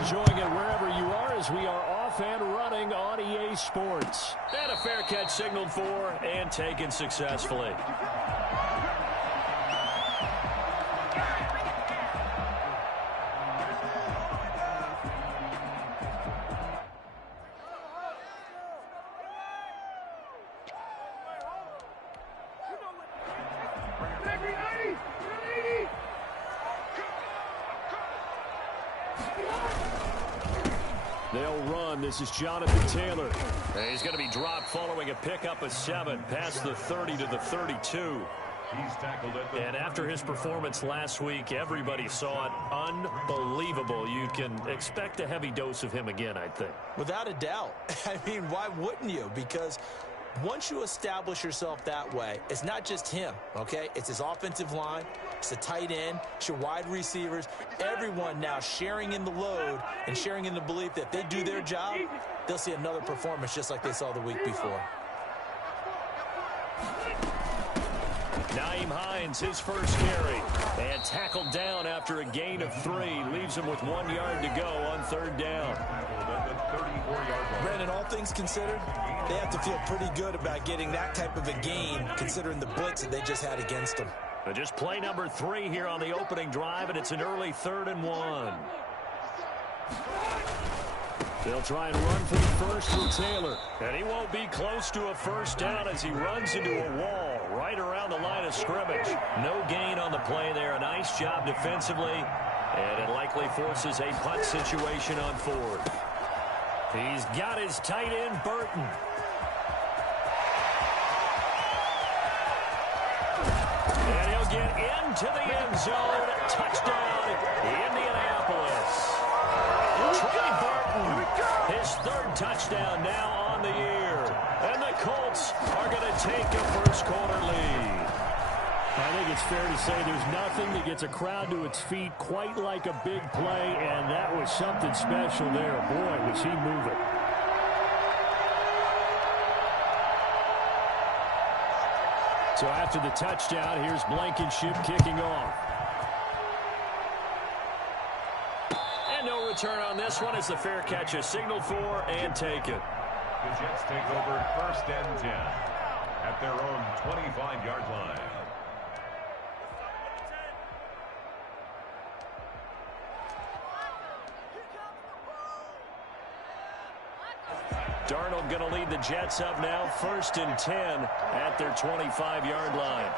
enjoying it wherever you are as we are off and running on EA Sports. And a fair catch signaled for and taken successfully. They'll run. This is Jonathan Taylor. He's going to be dropped following a pickup of 7 past the 30 to the 32. He's tackled at the And after his performance last week, everybody saw it. Unbelievable. You can expect a heavy dose of him again, I think. Without a doubt. I mean, why wouldn't you? Because once you establish yourself that way, it's not just him, okay? It's his offensive line, it's the tight end, it's your wide receivers, everyone now sharing in the load and sharing in the belief that if they do their job, they'll see another performance just like they saw the week before. Naeem Hines, his first carry, and tackled down after a gain of 3. Leaves him with 1 yard to go on 3rd down. Brandon, all things considered, they have to feel pretty good about getting that type of a gain considering the blitz that they just had against them. But just play number 3 here on the opening drive, and it's an early 3rd and 1. They'll try and run for the first with Taylor. And he won't be close to a first down as he runs into a wall right around the line of scrimmage. No gain on the play there. A nice job defensively, and it likely forces a punt situation on 4th. He's got his tight end, Burton. And he'll get into the end zone. Touchdown, Indianapolis. Trey Burton, his 3rd touchdown now on the year. And the Colts are going to take a first-quarter lead. I think it's fair to say there's nothing that gets a crowd to its feet quite like a big play, and that was something special there. Boy, was he moving. So after the touchdown, here's Blankenship kicking off. And no return on this one as the fair catch is signaled for and taken. The Jets take over 1st and 10 at their own 25-yard line. Darnold going to lead the Jets up now, 1st and 10 at their 25-yard line.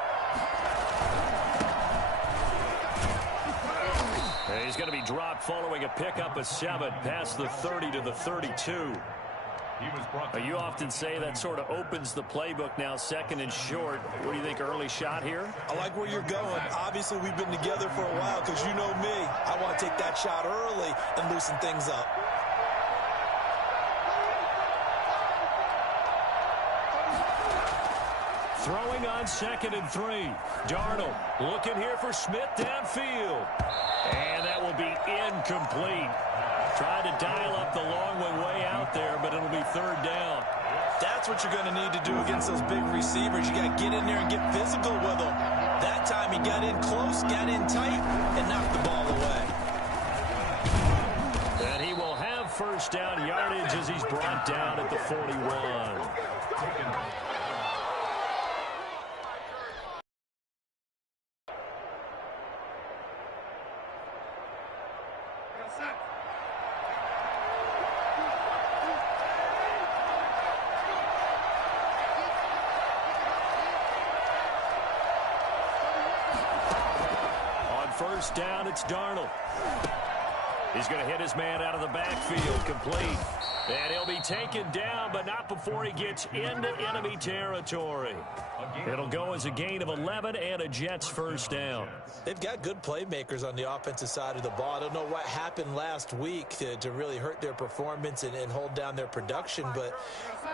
He's going to be dropped following a pickup of 7 past the 30 to the 32. You often say that sort of opens the playbook now, 2nd and short. What do you think, early shot here? I like where you're going. Obviously, we've been together for a while because you know me. I want to take that shot early and loosen things up. Throwing on 2nd and 3. Darnold looking here for Smith downfield. And that will be incomplete. Tried to dial up the long one way out there, but it'll be 3rd down. That's what you're going to need to do against those big receivers. You got to get in there and get physical with them. That time he got in close, got in tight, and knocked the ball away. And he will have 1st down yardage as he's brought down at the 41. First down, it's Darnold. He's going to hit his man out of the backfield, complete. And he'll be taken down, but not before he gets into enemy territory. It'll go as a gain of 11 and a Jets 1st down. They've got good playmakers on the offensive side of the ball. I don't know what happened last week to really hurt their performance and hold down their production, but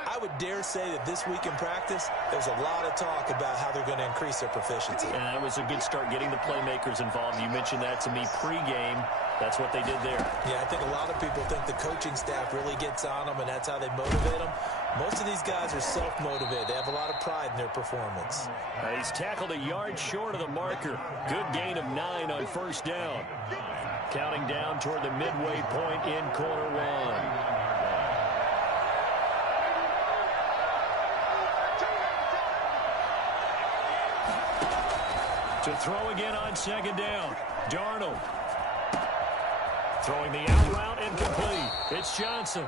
I would dare say that this week in practice, there's a lot of talk about how they're going to increase their proficiency. And that was a good start getting the playmakers involved. You mentioned that to me pregame. That's what they did there. Yeah, I think a lot of people think the coaching staff really gets on them, and that's how they motivate them. Most of these guys are self-motivated. They have a lot of pride in their performance. He's tackled a yard short of the marker. Good gain of 9 on 1st down. counting down toward the midway point in quarter one. To throw again on second down. Darnold. Throwing the out route incomplete. It's Johnson.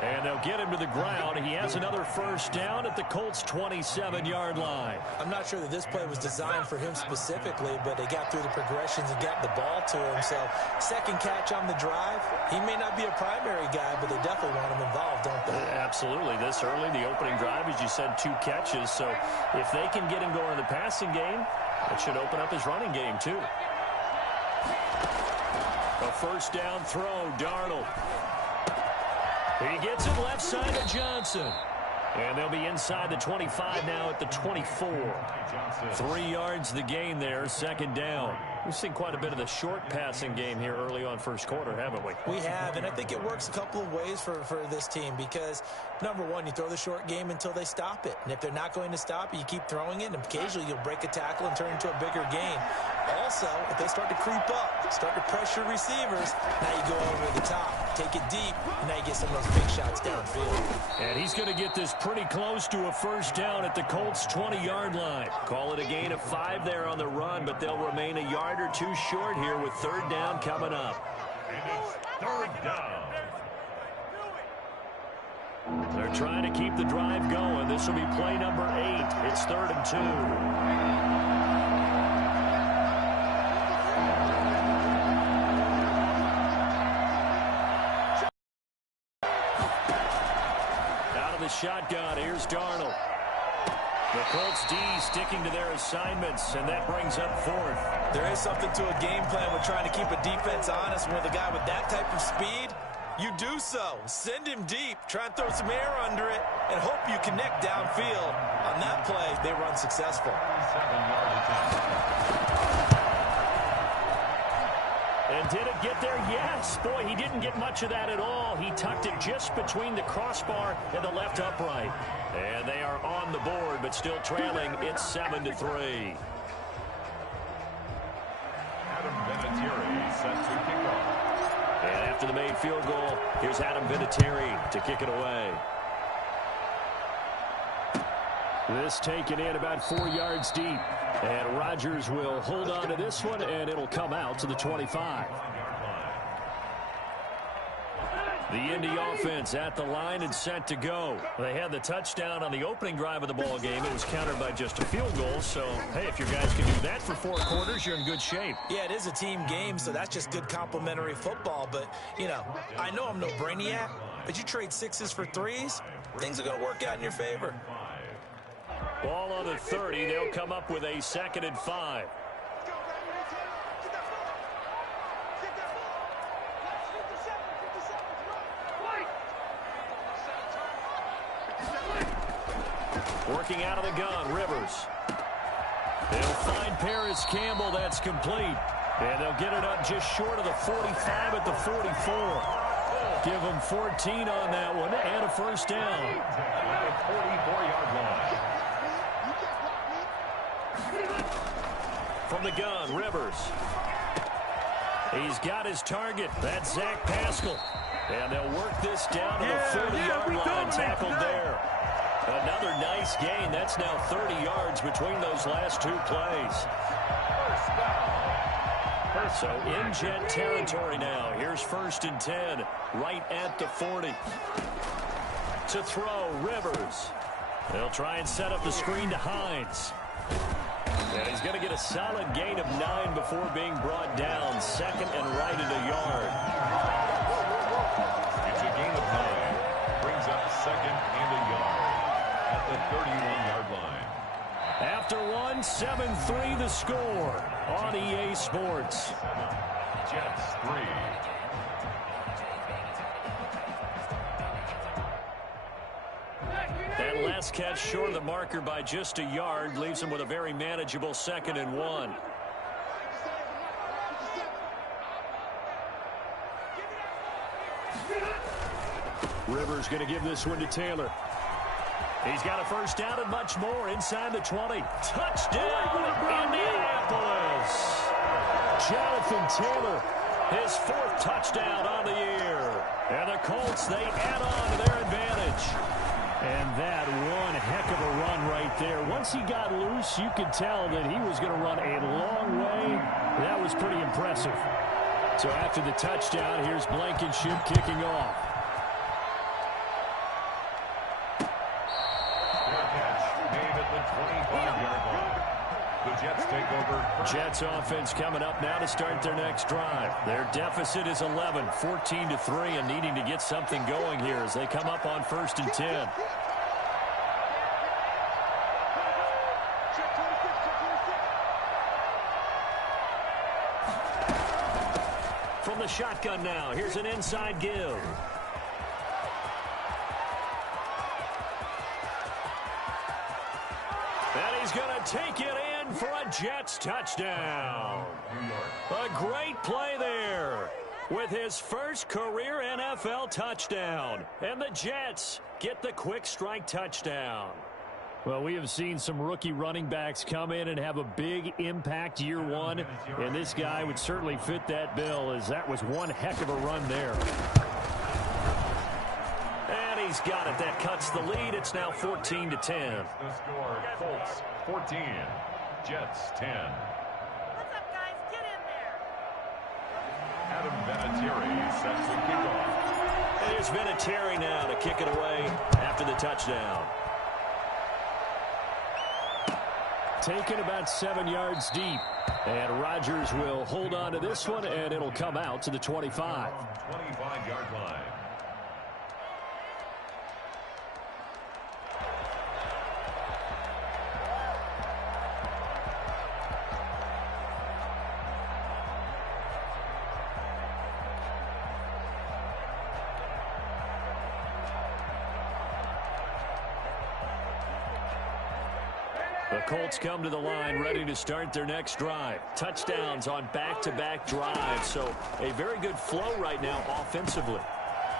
And they'll get him to the ground. He has another first down at the Colts' 27-yard line. I'm not sure that this play was designed for him specifically, but they got through the progressions and got the ball to him. So second catch on the drive. He may not be a primary guy, but they definitely want him involved, don't they? Absolutely. This early, the opening drive, as you said, 2 catches. So if they can get him going in the passing game, it should open up his running game, too. A first down throw, Darnold. He gets it left side to Johnson. And they'll be inside the 25 now at the 24. 3 yards the gain there, second down. We've seen quite a bit of the short passing game here early on first quarter, haven't we? We have, and I think it works a couple of ways for this team because, number one, you throw the short game until they stop it. And if they're not going to stop it, you keep throwing it, and occasionally you'll break a tackle and turn it into a bigger gain. Also, if they start to creep up, start to pressure receivers, now you go over the top, take it deep, and now you get some of those big shots downfield. And he's going to get this pretty close to a first down at the Colts' 20-yard line. Call it a gain of 5 there on the run, but they'll remain a yard or 2 short here with third down coming up. And it's third down. They're trying to keep the drive going. This will be play number 8. It's 3rd and 2. Shotgun. Here's Darnold. The Colts D sticking to their assignments, and that brings up 4th. There is something to a game plan with trying to keep a defense honest. With a guy with that type of speed, you do so. Send him deep. Try and throw some air under it, and hope you connect downfield. On that play, they run successful. 7-yard attempt. And did it get there? Yes. Boy, he didn't get much of that at all. He tucked it just between the crossbar and the left upright. And they are on the board, but still trailing. It's 7-3. Adam Vinatieri set to kick off. And after the made field goal, here's Adam Vinatieri to kick it away. This taken in about 4 yards deep. And Rodgers will hold on to this one, and it'll come out to the 25. The Indy offense at the line and set to go. They had the touchdown on the opening drive of the ball game. It was countered by just a field goal. So, hey, if your guys can do that for 4 quarters, you're in good shape. Yeah, it is a team game, so that's just good complimentary football. But, you know, I know I'm no brainiac, but you trade 6s for 3s, things are going to work out in your favor. Ball on the 30. They'll come up with a 2nd and 5. Working out of the gun, Rivers. They'll find Paris Campbell. That's complete. And they'll get it up just short of the 45 at the 44. Give them 14 on that one and a first down. At the 44-yard line. From the gun, Rivers. He's got his target. That's Zach Pascal. And they'll work this down to the 40-yard line. Tackled there. Another nice gain. That's now 30 yards between those last 2 plays. So in Jet territory now. Here's 1st and 10 right at the 40. To throw, Rivers. They'll try and set up the screen to Hines. And he's going to get a solid gain of 9 before being brought down. 2nd and right at a yard. It's a gain of 9. Brings up 2nd and a yard at the 31-yard line. After 1, 7-3 the score on EA Sports. Jets 3. That last catch short of the marker by just a yard leaves him with a very manageable 2nd and 1. Rivers going to give this one to Taylor. He's got a first down and much more inside the 20. Touchdown, Indianapolis. Jonathan Taylor His 4th touchdown on the year. And the Colts, they add on to their advantage. And that one heck of a run right there. Once he got loose, you could tell that he was going to run a long way. That was pretty impressive. So after the touchdown, here's Blankenship kicking off. Fair catch, made at the 25-yard line. The Jets take over. Jets offense coming up now to start their next drive. Their deficit is 11, 14-3, and needing to get something going here as they come up on 1st and 10. From the shotgun now, here's an inside give. And he's going to take it in for a Jets touchdown. A great play there with his first career NFL touchdown. And the Jets get the quick strike touchdown. Well, we have seen some rookie running backs come in and have a big impact year one, and this guy would certainly fit that bill, as that was one heck of a run there. And he's got it. That cuts the lead. It's now 14-10. The score, Colts 14, Jets 10. What's up, guys? Get in there. Adam Vinatieri sets the kickoff. Here's Vinatieri now to kick it away after the touchdown. Taken about 7 yards deep. And Rodgers will hold on to this one, and it'll come out to the 25. 25-yard line. The Colts come to the line ready to start their next drive. Touchdowns on back-to-back drives, so a very good flow right now offensively.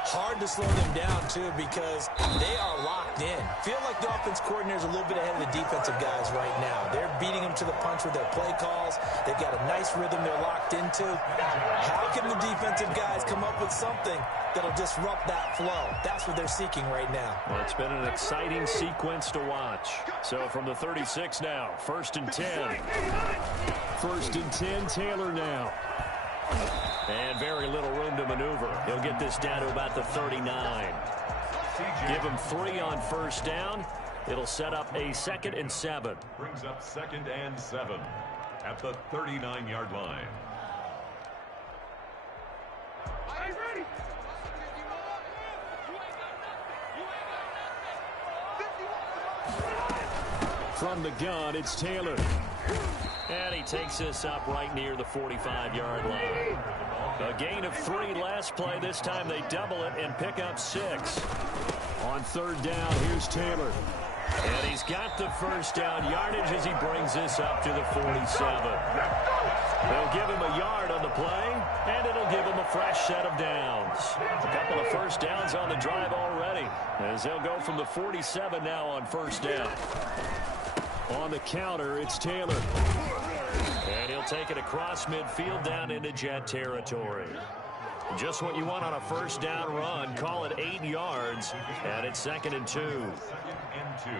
Hard to slow them down, too, because they are locked in. Feel like the offense coordinator's a little bit ahead of the defensive guys right now. They're beating them to the punch with their play calls. They've got a nice rhythm they're locked into. How can the defensive guys come up with something that'll disrupt that flow? That's what they're seeking right now. Well, it's been an exciting sequence to watch. So from the 36 now, 1st and 10. 1st and 10, Taylor now. And very little room to maneuver. He'll get this down to about the 39. Give him 3 on 1st down. It'll set up a 2nd and 7. Brings up 2nd and 7 at the 39-yard line. Are you ready? From the gun, it's Taylor. And he takes this up right near the 45-yard line. A gain of 3 last play. This time they double it and pick up 6. On 3rd down, here's Taylor. And he's got the 1st down yardage as he brings this up to the 47. They'll give him a yard on the play, and it'll give him a fresh set of downs. A couple of 1st downs on the drive already, as they'll go from the 47 now on 1st down. On the counter, it's Taylor. And he'll take it across midfield down into Jet territory. Just what you want on a 1st down run. Call it 8 yards, and it's 2nd and 2. 2nd and 2.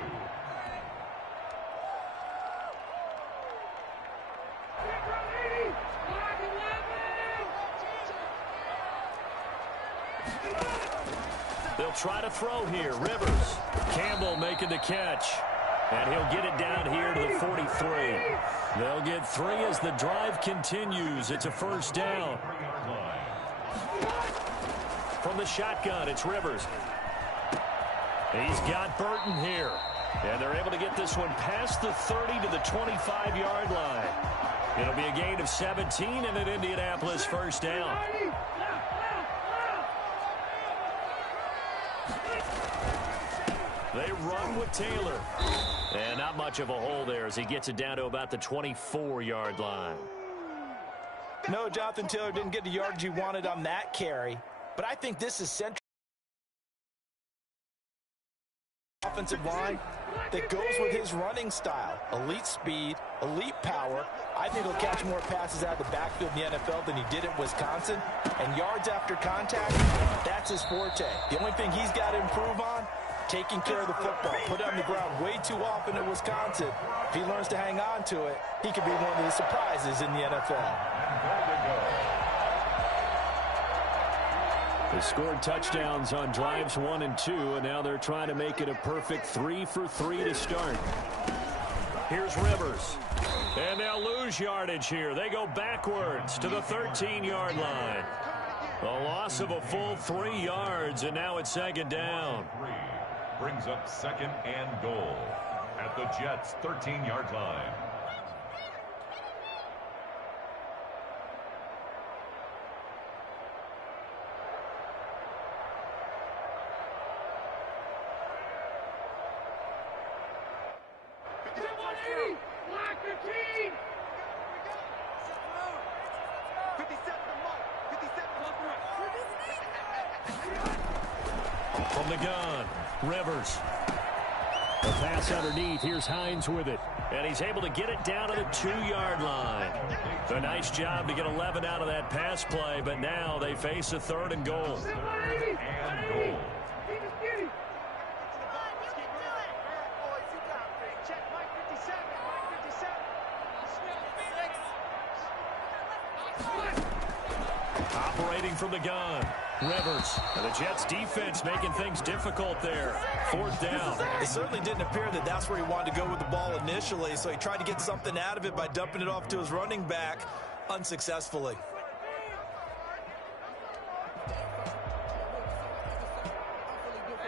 They'll try to throw here. Rivers. Campbell making the catch. And he'll get it down here to the 43. They'll get 3 as the drive continues. It's a 1st down. From the shotgun, it's Rivers. He's got Burton here. And they're able to get this one past the 30 to the 25-yard line. It'll be a gain of 17 and an Indianapolis 1st down. They run with Taylor. And not much of a hole there as he gets it down to about the 24-yard line. No, Jonathan Taylor didn't get the yardage he wanted on that carry, but I think this is central offensive line that goes with his running style. Elite speed, elite power. I think he'll catch more passes out of the backfield in the NFL than he did at Wisconsin. And yards after contact, that's his forte. The only thing he's got to improve on, taking care of the football. Put it on the ground way too often at Wisconsin. If he learns to hang on to it, he could be one of the surprises in the NFL. They scored touchdowns on drives 1 and 2, and now they're trying to make it a perfect 3 for 3 to start. Here's Rivers. And they'll lose yardage here. They go backwards to the 13-yard line. A loss of a full 3 yards, and now it's 2nd down. Brings up 2nd and goal at the Jets' 13-yard line. From the gun, Rivers. The pass underneath. Here's Hines with it. And he's able to get it down to the 2-yard line. A nice job to get 11 out of that pass play, but now they face a 3rd and goal. And goal. Operating from the gun, Rivers. And the Jets defense making things difficult there. 4th down. It certainly didn't appear that that's where he wanted to go with the ball initially, so he tried to get something out of it by dumping it off to his running back unsuccessfully.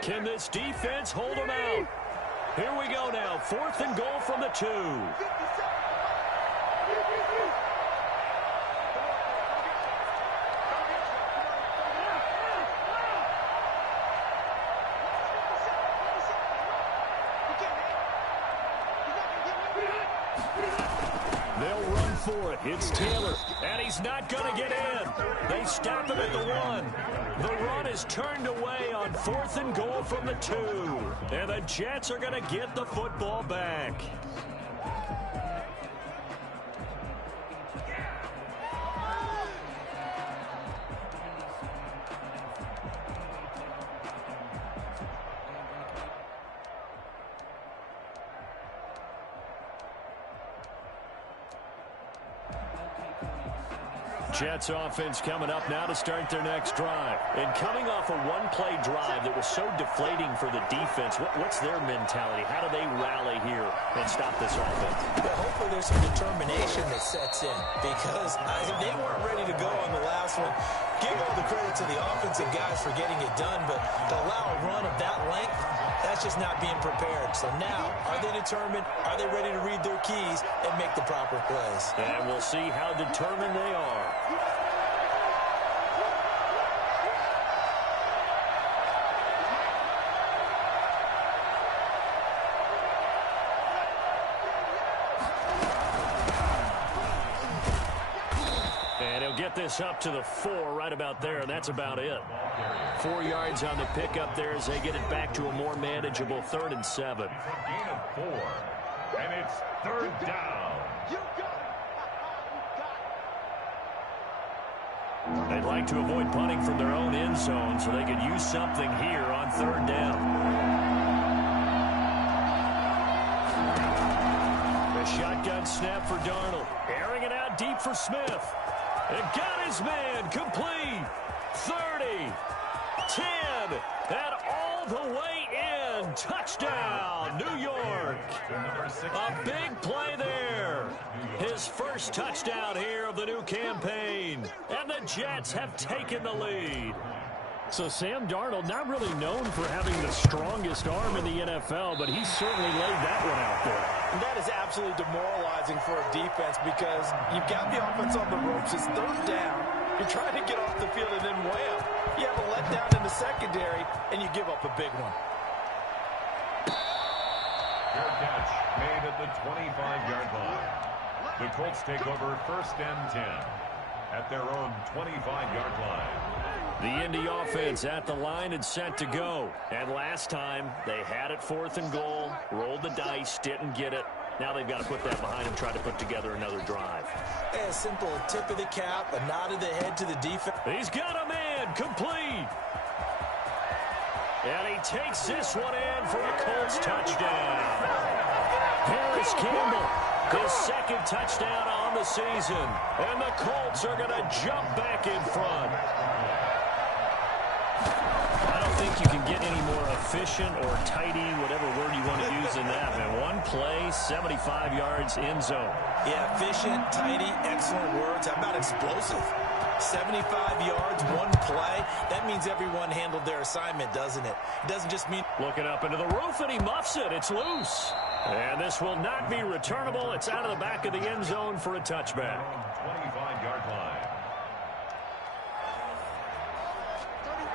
Can this defense hold them out? Here we go now. 4th and goal from the 2. They'll run for it. It's Taylor, and he's not going to get in. They stop him at the 1. The run is turned away on 4th and goal from the 2. And the Jets are going to get the football back. Jets offense coming up now to start their next drive. And coming off a one-play drive that was so deflating for the defense, what's their mentality? How do they rally here and stop this offense? Well, hopefully there's some determination that sets in, because if they weren't ready to go on the last one, give all the credit to the offensive guys for getting it done, but to allow a run of that length, that's just not being prepared. So now, are they determined? Are they ready to read their keys and make the proper plays? And we'll see how determined they are. Get this up to the 4 right about there, and that's about it. 4 yards on the pickup there as they get it back to a more manageable 3rd and 7. Gain of 4, and it's 3rd down. They'd like to avoid punting from their own end zone so they could use something here on 3rd down. The shotgun snap for Darnold. Airing it out deep for Smith. And got his man complete. 30, 10, and all the way in. Touchdown, New York. A big play there. His first touchdown here of the new campaign. And the Jets have taken the lead. So Sam Darnold, not really known for having the strongest arm in the NFL, but he certainly laid that one out there. And that is absolutely demoralizing for a defense, because you've got the offense on the ropes. It's 3rd down. You're trying to get off the field, and then wham, you have a letdown in the secondary, and you give up a big one. Fair catch made at the 25-yard line. The Colts take over 1st and 10 at their own 25-yard line. The Indy offense at the line and set to go. And last time, they had it 4th and goal, rolled the dice, didn't get it. Now they've got to put that behind and try to put together another drive. A simple tip of the cap, a nod of the head to the defense. He's got a man, complete. And he takes this one in for a Colts touchdown. Harris Campbell, his 2nd touchdown on the season. And the Colts are going to jump back in front. I don't think you can get any more efficient or tidy, whatever word you want to use in that. Man, one play, 75 yards, end zone. Yeah, efficient, tidy, excellent words. How about explosive? 75 yards, one play. That means everyone handled their assignment, doesn't it? It doesn't just mean... Looking up into the roof, and he muffs it. It's loose. And this will not be returnable. It's out of the back of the end zone for a touchback. 25-yard line.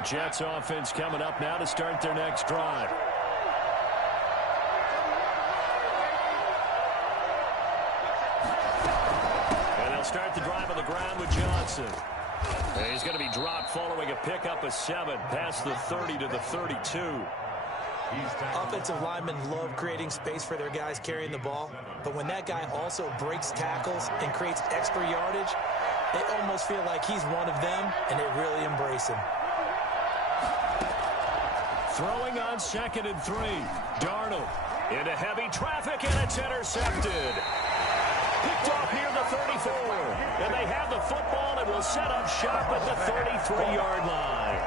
Jets offense coming up now to start their next drive. And they'll start the drive on the ground with Johnson. And he's going to be dropped following a pickup of 7 past the 30 to the 32. Offensive linemen love creating space for their guys carrying the ball, but when that guy also breaks tackles and creates extra yardage, they almost feel like he's one of them, and they really embrace him. Throwing on 2nd and 3. Darnold into heavy traffic, and it's intercepted. Picked off near the 34. And they have the football and will set up shop at the 33-yard line.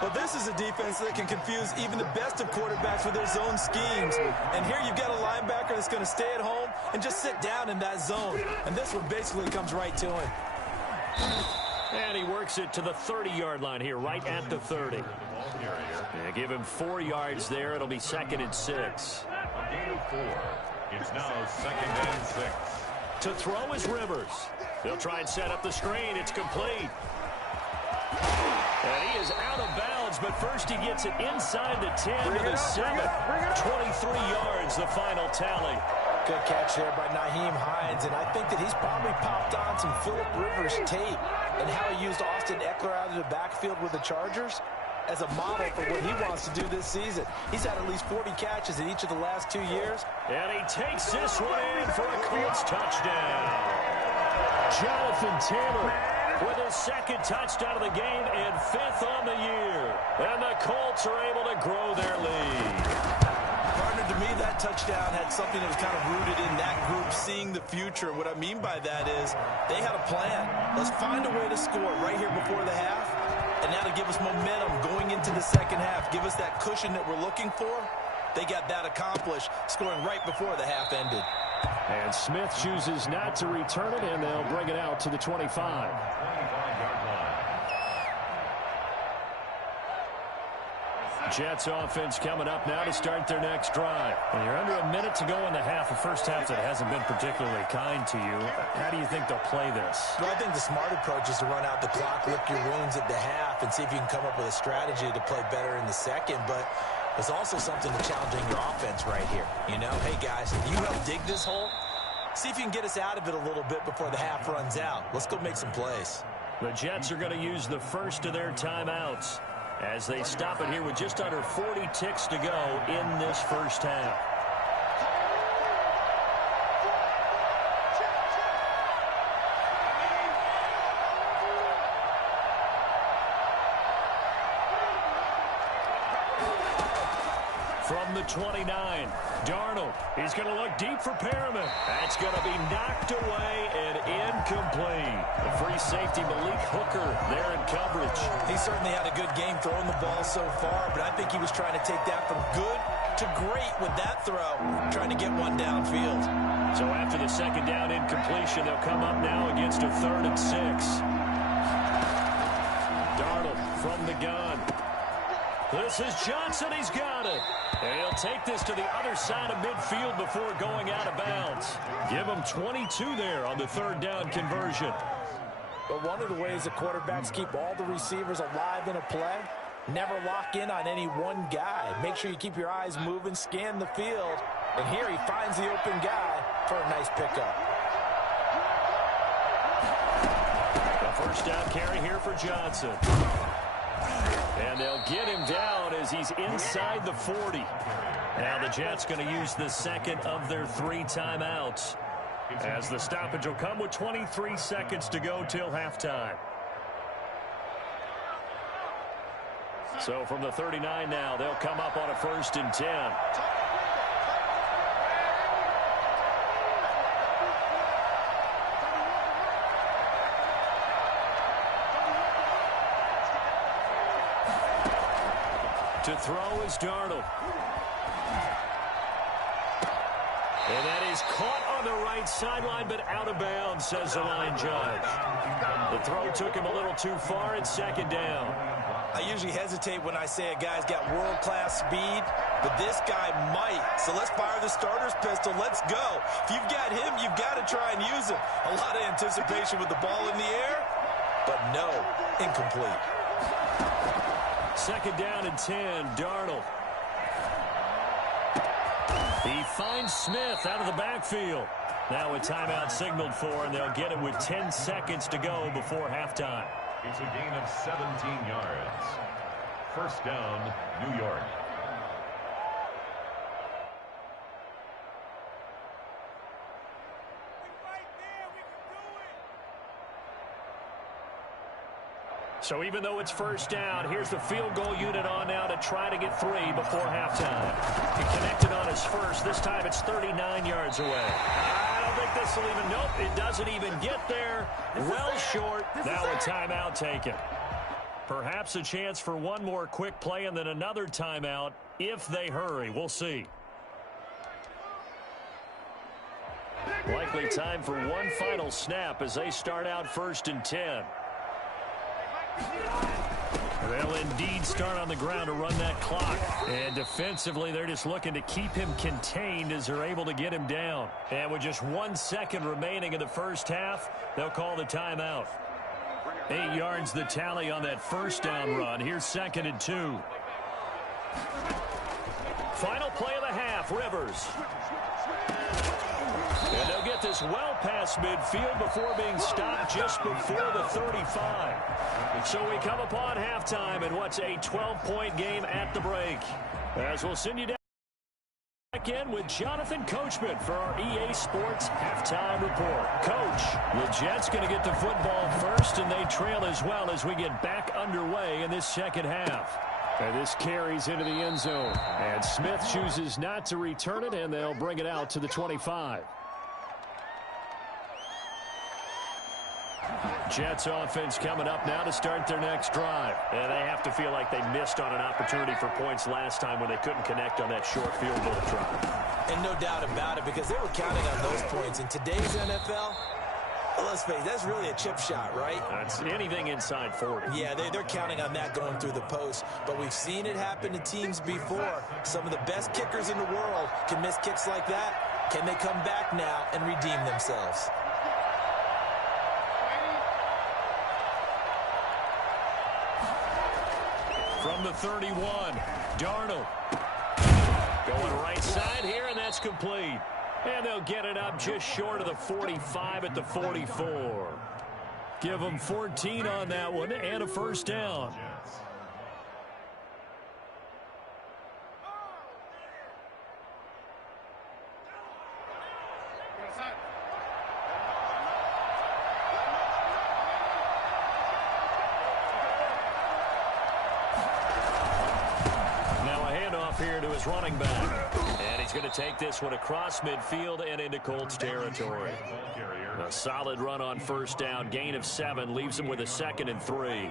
Well, this is a defense that can confuse even the best of quarterbacks with their zone schemes. And here you've got a linebacker that's going to stay at home and just sit down in that zone. And this one basically comes right to him. And he works it to the 30-yard line here, right at the 30. Yeah, give him 4 yards there. It'll be 2nd and 6. A gain of 4. It's now 2nd and 6. To throw is Rivers. They'll try and set up the screen. It's complete. And he is out of bounds, but first he gets it inside the 10 to the 7. 23 yards, the final tally. Good catch there by Nyheim Hines, and I think that he's probably popped on some Phillip Rivers tape and how he used Austin Eckler out of the backfield with the Chargers as a model for what he wants to do this season. He's had at least 40 catches in each of the last 2 years. And he takes this one in for a Colts touchdown. Jonathan Taylor with his 2nd touchdown of the game and 5th on the year. And the Colts are able to grow their lead. Partner, to me, that touchdown had something that was kind of rooted in that group seeing the future. What I mean by that is they had a plan. Let's find a way to score right here before the half. And that'll give us momentum going into the second half. Give us that cushion that we're looking for. They got that accomplished, scoring right before the half ended. And Smith chooses not to return it, and they'll bring it out to the 25. 25-yard line. Jets offense coming up now to start their next drive. And you're under a minute to go in the half, a first half that hasn't been particularly kind to you. How do you think they'll play this? Well, I think the smart approach is to run out the clock, lick your wounds at the half, and see if you can come up with a strategy to play better in the second. But there's also something to challenging your offense right here. You know, hey, guys, you help dig this hole. See if you can get us out of it a little bit before the half runs out. Let's go make some plays. The Jets are going to use the first of their timeouts as they stop it here with just under 40 ticks to go in this first half. From the 29, Darnold. He's going to look deep for Perriman. That's going to be knocked away and incomplete. The free safety, Malik Hooker, there in coverage. He certainly had a good game throwing the ball so far, but I think he was trying to take that from good to great with that throw, trying to get one downfield. So after the second down incompletion, they'll come up now against a 3rd and 6. Darnold from the gun. This is Johnson. He's got it. And he'll take this to the other side of midfield before going out of bounds. Give him 22 there on the 3rd down conversion. But one of the ways that quarterbacks keep all the receivers alive in a play, never lock in on any one guy. Make sure you keep your eyes moving, scan the field. And here he finds the open guy for a nice pickup. The first down carry here for Johnson. And they'll get him down as he's inside the 40. Now the Jets going to use the second of their 3 timeouts, as the stoppage will come with 23 seconds to go till halftime. So from the 39 now, they'll come up on a 1st and 10. To throw is Darnold. And that is caught on the right sideline, but out of bounds, says the line judge. The throw took him a little too far. It's 2nd down. I usually hesitate when I say a guy's got world-class speed, but this guy might. So let's fire the starter's pistol. Let's go. If you've got him, you've got to try and use him. A lot of anticipation with the ball in the air, but no, incomplete. 2nd down and 10, Darnold. He finds Smith out of the backfield. Now a timeout signaled for, and they'll get it with 10 seconds to go before halftime. It's a gain of 17 yards. 1st down, New York. So even though it's 1st down, here's the field goal unit on now to try to get 3 before halftime. He connected on his first. This time it's 39 yards away. I don't think this will even, nope, it doesn't even get there. Well short. Now a timeout taken. Perhaps a chance for one more quick play and then another timeout if they hurry. We'll see. Likely time for one final snap as they start out 1st and 10. They'll indeed start on the ground to run that clock. And defensively, they're just looking to keep him contained as they're able to get him down. And with just 1 second remaining in the first half, they'll call the timeout. 8 yards the tally on that 1st down run. Here's 2nd and 2. Final play of the half, Rivers. And they'll get this well past midfield before being stopped just before the 35. So we come upon halftime in what's a 12-point game at the break. As we'll send you back in with Jonathan Coachman for our EA Sports Halftime Report. Coach, the Jets going to get the football first, and they trail as well as we get back underway in this 2nd half. And this carries into the end zone. And Smith chooses not to return it, and they'll bring it out to the 25. Jets offense coming up now to start their next drive. And they have to feel like they missed on an opportunity for points last time when they couldn't connect on that short field goal drive. And no doubt about it, because they were counting on those points. In today's NFL, let's face it, that's really a chip shot, right? That's anything inside 40. Yeah, they're counting on that going through the post. But we've seen it happen to teams before. Some of the best kickers in the world can miss kicks like that. Can they come back now and redeem themselves? From the 31, Darnold. Going right side here, and that's complete. And they'll get it up just short of the 45 at the 44. Give them 14 on that one and a 1st down. Here to his running back. And he's going to take this one across midfield and into Colts territory. A solid run on 1st down. Gain of 7 leaves him with a 2nd and 3.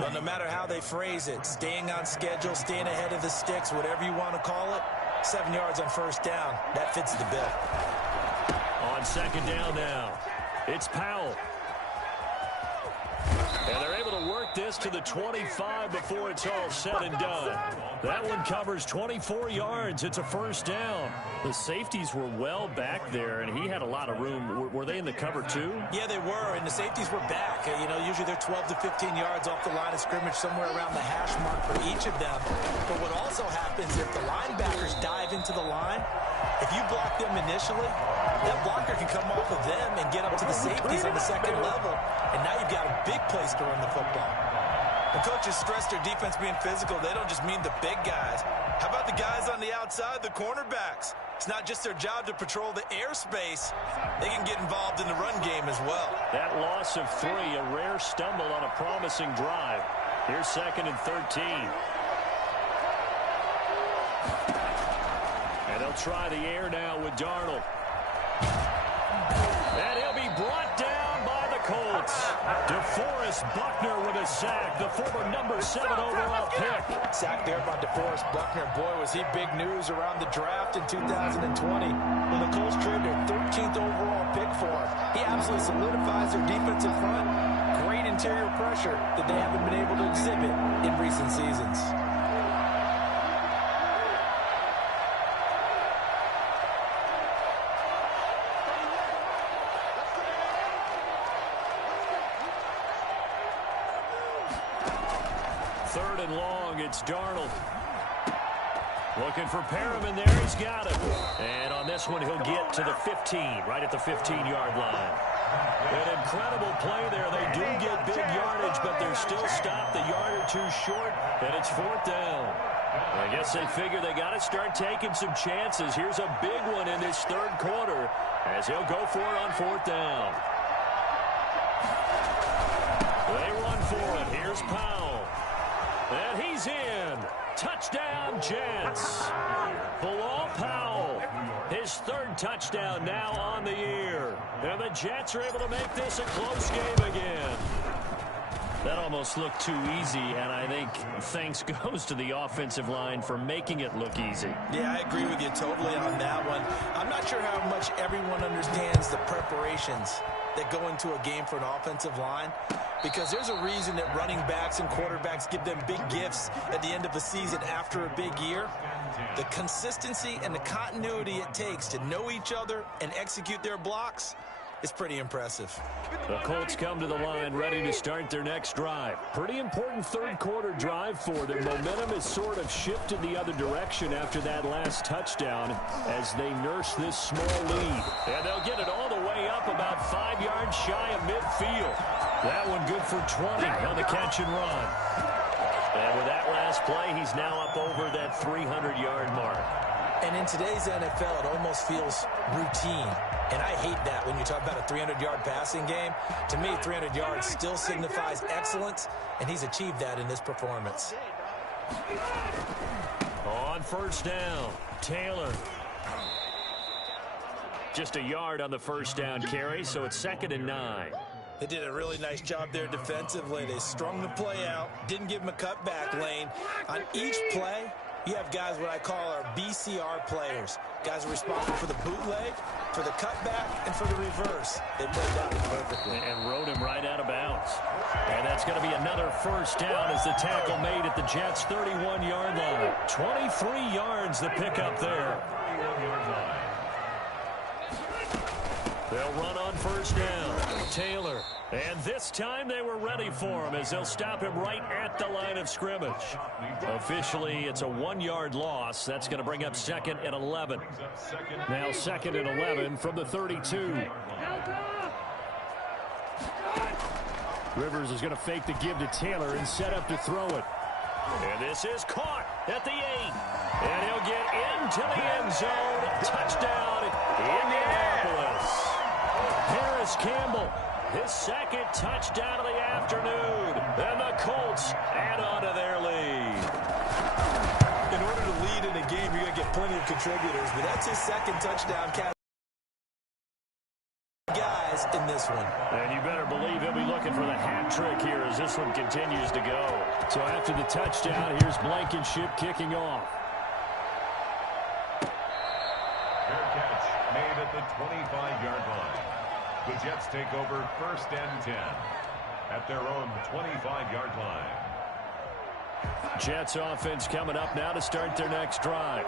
Well, no matter how they phrase it, staying on schedule, staying ahead of the sticks, whatever you want to call it, 7 yards on 1st down. That fits the bill. On 2nd down now, it's Powell. And they're able to work this to the 25 before it's all said and done. That one covers 24 yards. It's a 1st down. The safeties were well back there, and he had a lot of room. Were they in the cover too? Yeah, they were, and the safeties were back. You know, usually they're 12 to 15 yards off the line of scrimmage, somewhere around the hash mark for each of them. But what also happens if the linebackers dive into the line, if you block them initially, That blocker can come off of them and get up to the safeties on the second level, and now you've got a big place to run the football. When coaches stress their defense being physical, they don't just mean the big guys. How about the guys on the outside, the cornerbacks? It's not just their job to patrol the airspace. They can get involved in the run game as well. That loss of 3, a rare stumble on a promising drive. Here's 2nd and 13. And they'll try the air now with Darnold. And he'll be brought down by the Colts. DeForest Buckner with a sack, the former number 7 overall pick. Sack there by DeForest Buckner. Boy, was he big news around the draft in 2020 when the Colts traded their 13th overall pick for him. He absolutely solidifies their defensive front. Great interior pressure that they haven't been able to exhibit in recent seasons. Third and long, it's Darnold. Looking for Perriman there, he's got him. And on this one, he'll get to the 15, right at the 15-yard line. An incredible play there. They do get big yardage, but they're still stopped a yard or 2 short, and it's 4th down. I guess they figure they got to start taking some chances. Here's a big one in this 3rd quarter as he'll go for it on 4th down. They run for it. Here's Powell. And he's in. Touchdown, Jets. Bilal Powell, his 3rd touchdown now on the year. And the Jets are able to make this a close game again. That almost looked too easy, and I think thanks goes to the offensive line for making it look easy. Yeah, I agree with you totally on that one. I'm not sure how much everyone understands the preparations that go into a game for an offensive line, because there's a reason that running backs and quarterbacks give them big gifts at the end of the season after a big year. The consistency and the continuity it takes to know each other and execute their blocks is pretty impressive. The Colts come to the line ready to start their next drive. Pretty important 3rd quarter drive for them. Momentum has sort of shifted the other direction after that last touchdown as they nurse this small lead. And they'll get it all the way up about 5 yards shy of midfield. That one good for 20 on the catch and run. And with that last play, he's now up over that 300-yard mark. And in today's NFL, it almost feels routine. And I hate that when you talk about a 300-yard passing game. To me, 300 yards still signifies excellence, and he's achieved that in this performance. On 1st down, Taylor. Just a yard on the 1st down carry, so it's 2nd and 9. They did a really nice job there defensively. They strung the play out, didn't give him a cutback lane. On each play, you have guys what I call our BCR players. Guys are responsible for the bootleg, for the cutback, and for the reverse. They played that perfectly. And rode him right out of bounds. And that's going to be another 1st down as the tackle made at the Jets' 31-yard line. 23 yards the pickup there. They'll run on 1st down. Taylor. And this time they were ready for him as they'll stop him right at the line of scrimmage. Officially, it's a 1-yard loss. That's going to bring up 2nd and 11. Now 2nd and 11 from the 32. Rivers is going to fake the give to Taylor and set up to throw it. And this is caught at the 8. And he'll get into the end zone. Touchdown, Indianapolis. Harris Campbell, his 2nd touchdown of the afternoon. And the Colts add on to their lead. In order to lead in a game, you're going to get plenty of contributors, but that's his 2nd touchdown catch. Guys in this one. And you better believe he'll be looking for the hat trick here as this one continues to go. So after the touchdown, here's Blankenship kicking off. Fair catch made at the 25-yard line. The Jets take over 1st and 10 at their own 25-yard line. Jets offense coming up now to start their next drive.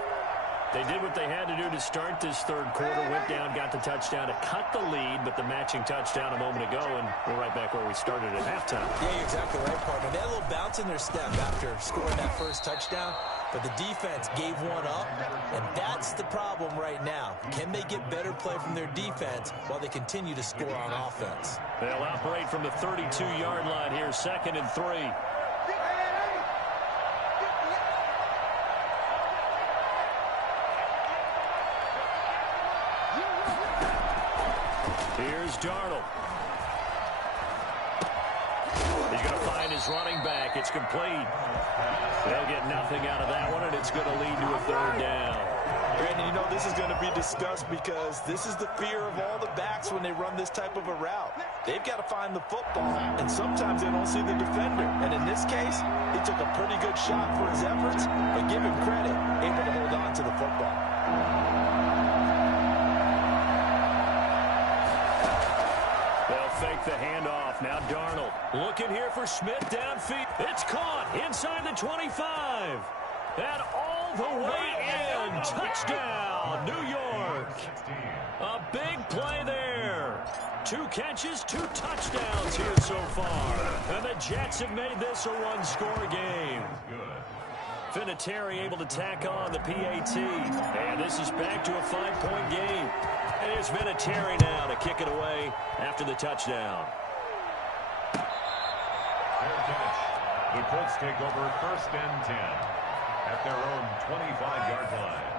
They did what they had to do to start this third quarter, went down, got the touchdown to cut the lead, but the matching touchdown a moment ago, and we're right back where we started at halftime. Yeah, you're exactly right, partner. They had a little bounce in their step after scoring that first touchdown, but the defense gave one up, and that's the problem right now. Can they get better play from their defense while they continue to score on offense? They'll operate from the 32-yard line here, 2nd and 3. Here's Darnold. He's going to find his running back. It's complete. They'll get nothing out of that one, and it's going to lead to a 3rd down. Brandon, you know this is going to be discussed because this is the fear of all the backs when they run this type of a route. They've got to find the football, and sometimes they don't see the defender. And in this case, he took a pretty good shot for his efforts, but give him credit, able to hold on to the football. Fake the handoff. Now Darnold looking here for Smith downfield. It's caught inside the 25. And all the way in. Touchdown, New York. A big play there. 2 catches, 2 touchdowns here so far. And the Jets have made this a one-score game. Vinatieri able to tack on the PAT. And this is back to a 5-point game. And here's Vinatieri now to kick it away after the touchdown. Fair catch. The Colts take over 1st and 10 at their own 25-yard line.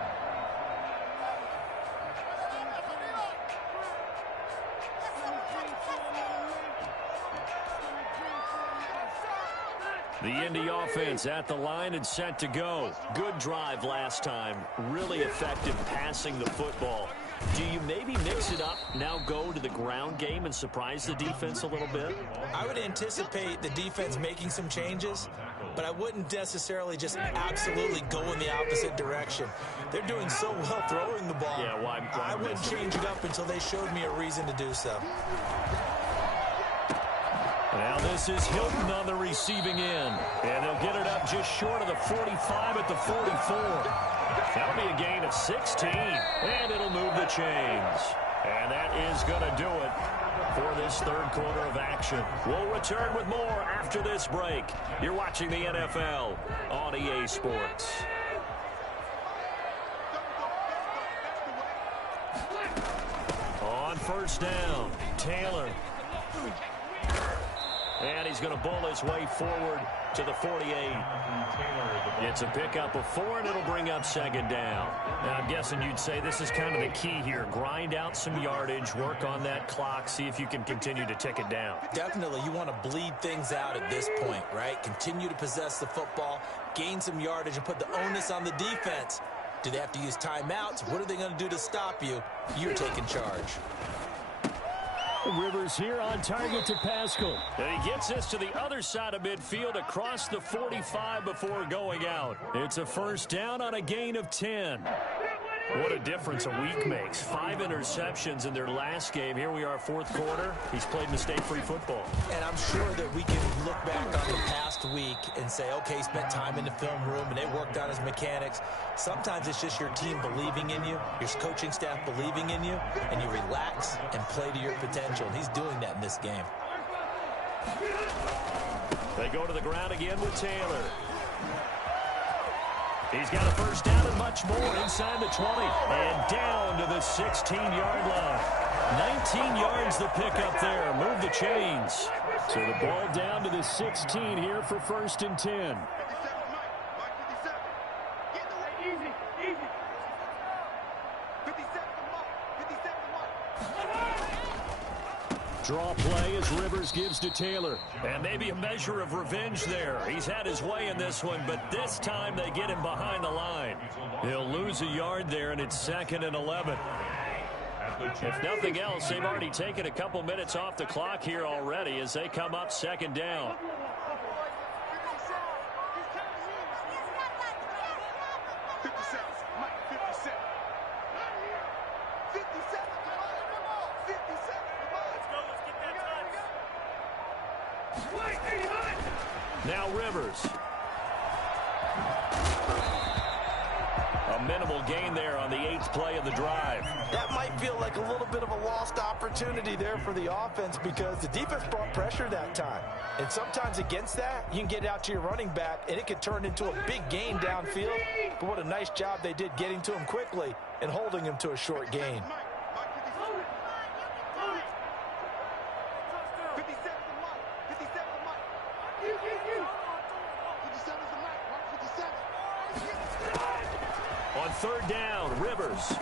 The Indy offense at the line and set to go. Good drive last time. Really effective passing the football. Do you maybe mix it up, now go to the ground game and surprise the defense a little bit? I would anticipate the defense making some changes, but I wouldn't necessarily just absolutely go in the opposite direction. They're doing so well throwing the ball. Yeah, why I wouldn't change it up until they showed me a reason to do so. Now this is Hilton on the receiving end. And they'll get it up just short of the 45 at the 44. That'll be a gain of 16. And it'll move the chains. And that is going to do it for this third quarter of action. We'll return with more after this break. You're watching the NFL on EA Sports. On 1st down, Taylor. And he's going to bowl his way forward to the 48. It's a pickup of 4, and it'll bring up 2nd down. Now, I'm guessing you'd say this is kind of the key here. Grind out some yardage, work on that clock, see if you can continue to tick it down. Definitely, you want to bleed things out at this point, right? Continue to possess the football, gain some yardage, and put the onus on the defense. Do they have to use timeouts? What are they going to do to stop you? You're taking charge. Rivers here on target to Pascal. And he gets this to the other side of midfield across the 45 before going out. It's a 1st down on a gain of 10. What a difference a week makes. 5 interceptions in their last game. Here we are, 4th quarter. He's played mistake-free football. And I'm sure that we can look back on the past week and say, okay, he spent time in the film room and they worked on his mechanics. Sometimes it's just your team believing in you, your coaching staff believing in you, and you relax and play to your potential. And he's doing that in this game. They go to the ground again with Taylor. He's got a 1st down and much more inside the 20. And down to the 16-yard line. 19 yards the pickup there. Move the chains. So the ball down to the 16 here for 1st and 10. Draw play as Rivers gives to Taylor. And maybe a measure of revenge there. He's had his way in this one, but this time they get him behind the line. He'll lose a yard there, and it's 2nd and 11. If nothing else, they've already taken a couple minutes off the clock here already as they come up 2nd down. Now Rivers. A minimal gain there on the 8th play of the drive. That might feel like a little bit of a lost opportunity there for the offense because the defense brought pressure that time. And sometimes against that, you can get out to your running back, and it can turn into a big gain downfield. But what a nice job they did getting to him quickly and holding him to a short gain. On 3rd down, Rivers.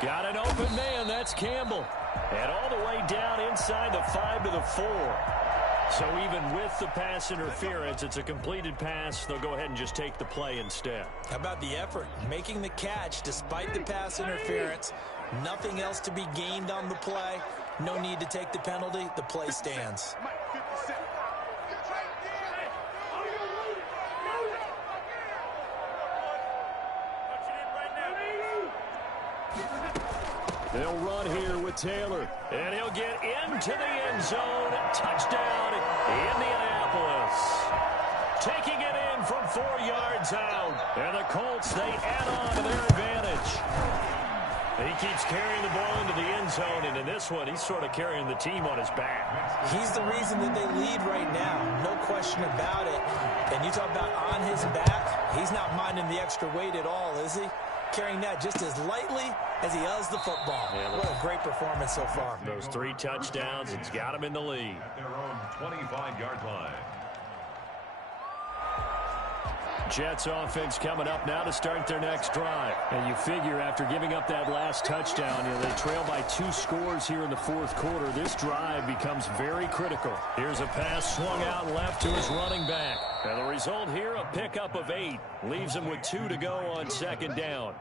Got an open man, that's Campbell. And all the way down inside the 5 to the 4. So even with the pass interference, it's a completed pass. They'll go ahead and just take the play instead. How about the effort? Making the catch despite the pass interference. Nothing else to be gained on the play. No need to take the penalty. The play stands. They'll run here with Taylor. And he'll get into the end zone. Touchdown, Indianapolis. Taking it in from 4 yards out. And the Colts, they add on to their advantage. He keeps carrying the ball into the end zone. And in this one, he's sort of carrying the team on his back. He's the reason that they lead right now. No question about it. And you talk about on his back, he's not minding the extra weight at all, is he? Carrying that just as lightly as he does the football. Yeah, what a great performance so far. Those 3 touchdowns, it's got him in the lead. At their own 25-yard line. Jets offense coming up now to start their next drive. And you figure after giving up that last touchdown, they trail by 2 scores here in the 4th quarter. This drive becomes very critical. Here's a pass swung out left to his running back. And the result here, a pickup of 8. Leaves him with 2 to go on 2nd down.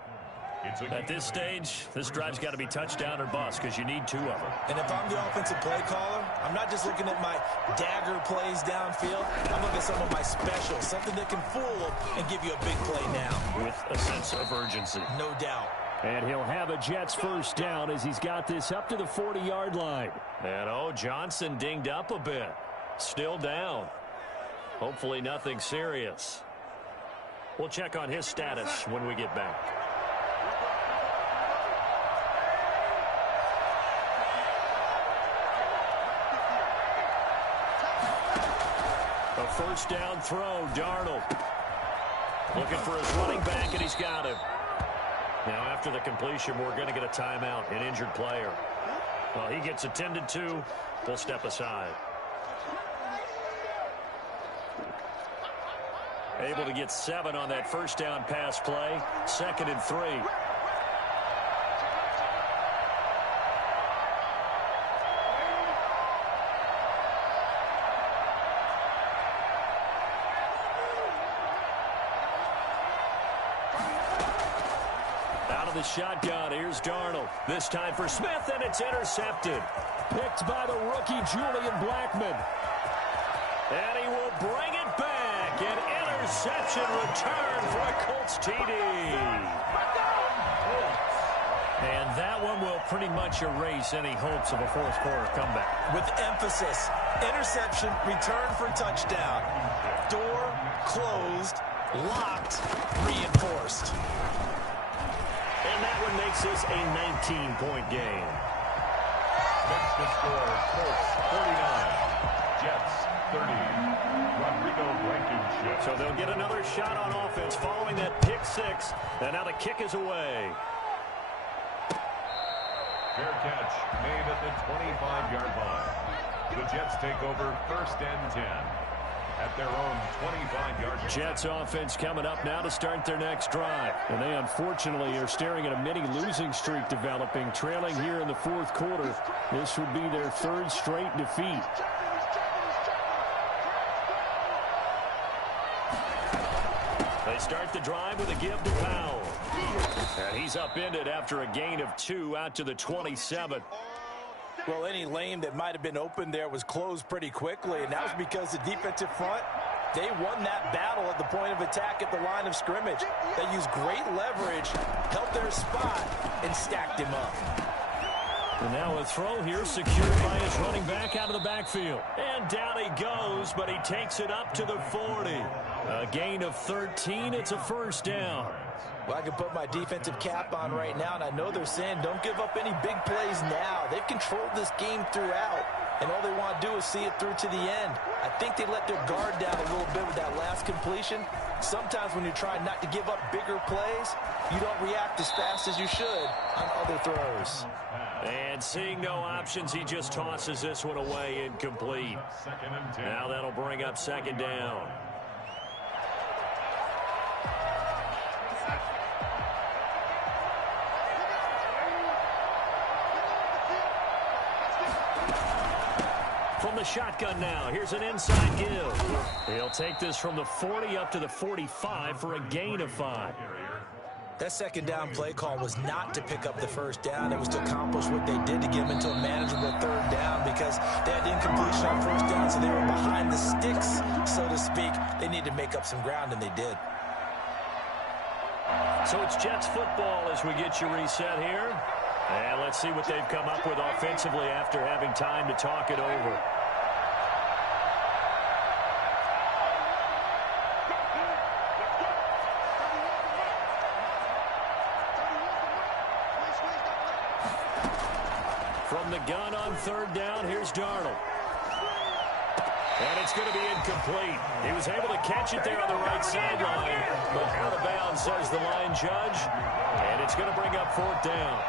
At this stage, this drive's got to be touchdown or bust because you need 2 of them. And if I'm the offensive play caller, I'm not just looking at my dagger plays downfield. I'm looking at some of my specials, something that can fool them and give you a big play now. With a sense of urgency. No doubt. And he'll have a Jets first down as he's got this up to the 40-yard line. And, Johnson dinged up a bit. Still down. Hopefully nothing serious. We'll check on his status when we get back. A first down throw, Darnold. Looking for his running back, and he's got him. Now, after the completion, we're going to get a timeout, an injured player. Well, he gets attended to. We'll step aside. Able to get 7 on that first down pass play. 2nd and 3. The shotgun. Here's Darnold. This time for Smith, and it's intercepted. Picked by the rookie Julian Blackmon. And he will bring it back. An interception return for a Colts TD. And that one will pretty much erase any hopes of a 4th quarter comeback. With emphasis. Interception, return for touchdown. Door closed, locked, reinforced. And that one makes this a 19-point game. Next to score, Colts 49, Jets 30. Rodrigo Blankenship. So they'll get another shot on offense following that pick 6. And now the kick is away. Fair catch made at the 25-yard line. The Jets take over 1st and 10. At their own 25-yard line. Jets offense coming up now to start their next drive. And they unfortunately are staring at a mini losing streak developing, trailing here in the 4th quarter. This would be their 3rd straight defeat. They start the drive with a give to Powell. And he's upended after a gain of 2 out to the 27. Well, any lane that might have been open there was closed pretty quickly, and that was because the defensive front, they won that battle at the point of attack at the line of scrimmage. They used great leverage, held their spot, and stacked him up. And now a throw here secured by his running back out of the backfield. And down he goes, but he takes it up to the 40. A gain of 13. It's a first down. Well, I can put my defensive cap on right now, and I know they're saying don't give up any big plays now. They've controlled this game throughout, and all they want to do is see it through to the end. I think they let their guard down a little bit with that last completion. Sometimes when you're trying not to give up bigger plays, you don't react as fast as you should on other throws. And seeing no options, he just tosses this one away incomplete. Now that'll bring up second down. From the shotgun now, here's an inside give. He'll take this from the 40 up to the 45 for a gain of 5. That second down play call was not to pick up the first down. It was to accomplish what they did to get them into a manageable third down because they had incompletion on first down, so they were behind the sticks, so to speak. They needed to make up some ground, and they did. So it's Jets football as we get you reset here. And let's see what they've come up with offensively after having time to talk it over. From the gun on third down, here's Darnold. And it's going to be incomplete. He was able to catch it there on the right sideline, but out of bounds, says the line judge. And it's going to bring up fourth down.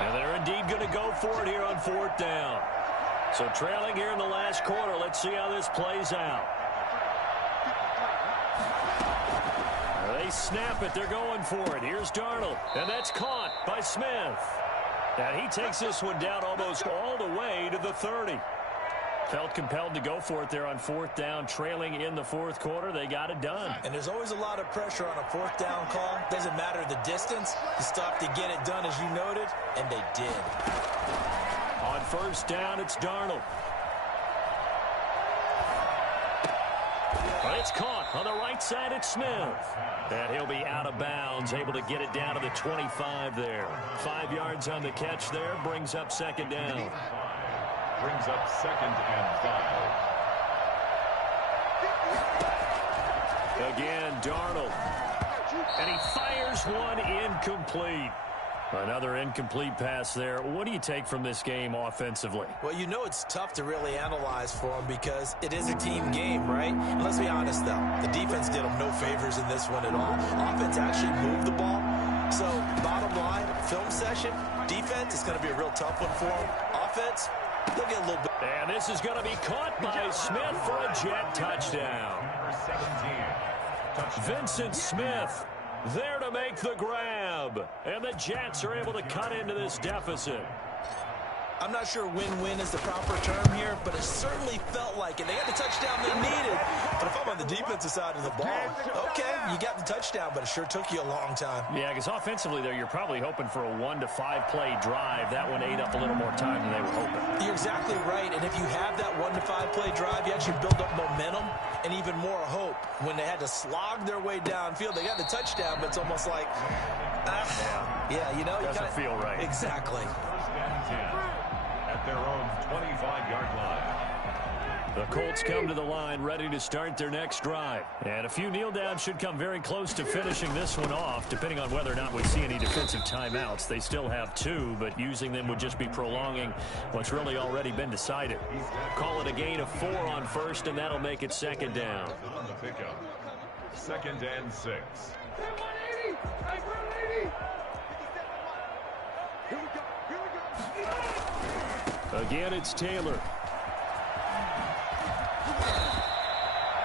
And they're indeed going to go for it here on fourth down. So trailing here in the last quarter. Let's see how this plays out. They snap it. They're going for it. Here's Darnold. And that's caught by Smith. And he takes this one down almost all the way to the 30. Felt compelled to go for it there on fourth down, trailing in the fourth quarter. They got it done. And there's always a lot of pressure on a fourth down call. Doesn't matter the distance. You stop to get it done, as you noted, and they did. On first down, it's Darnold. But it's caught on the right side. It's Smith. And he'll be out of bounds, able to get it down to the 25 there. 5 yards on the catch there, brings up second down. Brings up second and 5. Again, Darnold. And he fires one incomplete. Another incomplete pass there. What do you take from this game offensively? Well, you know it's tough to really analyze for them because it is a team game, right? And let's be honest, though. The defense did them no favors in this one at all. Offense actually moved the ball. So, bottom line, film session, defense is going to be a real tough one for them. Offense, they'll get a little bit. And this is going to be caught by Smith for a Jet touchdown. Vincent Smith there to make the grab. And the Jets are able to cut into this deficit. I'm not sure win-win is the proper term here, but it certainly felt like it. They got the touchdown they needed. But if I'm on the defensive side of the ball, okay, you got the touchdown, but it sure took you a long time. Yeah, because offensively, there, you're probably hoping for a 1 to 5 play drive. That one ate up a little more time than they were hoping. You're exactly right, and if you have that 1 to 5 play drive, you actually build up momentum and even more hope. When they had to slog their way downfield, they got the touchdown, but it's almost like, yeah, you know. Doesn't feel right. Exactly. First and 10 at their own 25-yard line. The Colts come to the line ready to start their next drive. And a few kneel downs should come very close to finishing this one off, depending on whether or not we see any defensive timeouts. They still have 2, but using them would just be prolonging what's really already been decided. Call it a gain of 4 on first, and that'll make it second down. On the pickup. Second and 6. Again, it's Taylor.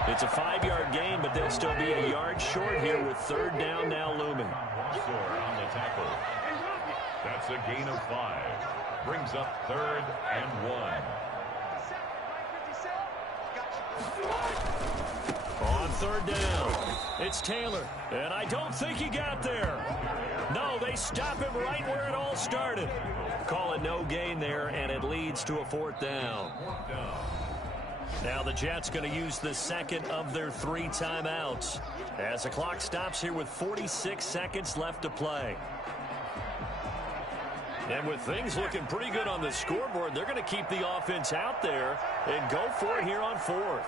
It's a 5-yard gain, but they'll still be a yard short here with third down now looming. On the tackle. That's a gain of 5. Brings up third and 1. On third down, it's Taylor. And I don't think he got there. No, they stop him right where it all started. Call it no gain there, and it leads to a fourth down. Now the Jets going to use the second of their 3 timeouts as the clock stops here with 46 seconds left to play. And with things looking pretty good on the scoreboard, they're going to keep the offense out there and go for it here on fourth.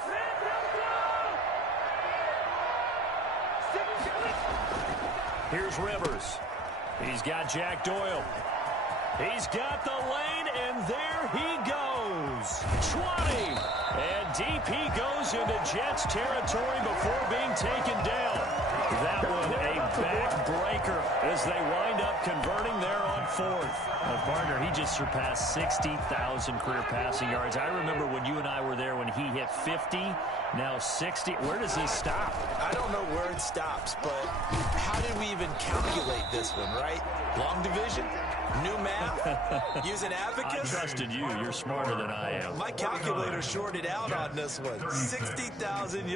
Here's Rivers. He's got Jack Doyle. He's got the lane, and there he goes. 20. And deep he goes into Jets territory before being taken down. That one a backbreaker as they wind up converting there on fourth. Well, partner, he just surpassed 60,000 career passing yards. I remember when you and I were there when he hit 50, now 60. Where does this stop? I don't know where it stops, but how did we even calculate this one, right? Long division? New math? Use an abacus? I trusted you. You're smarter than I am. My calculator shorted out on this one. 60,000 yards.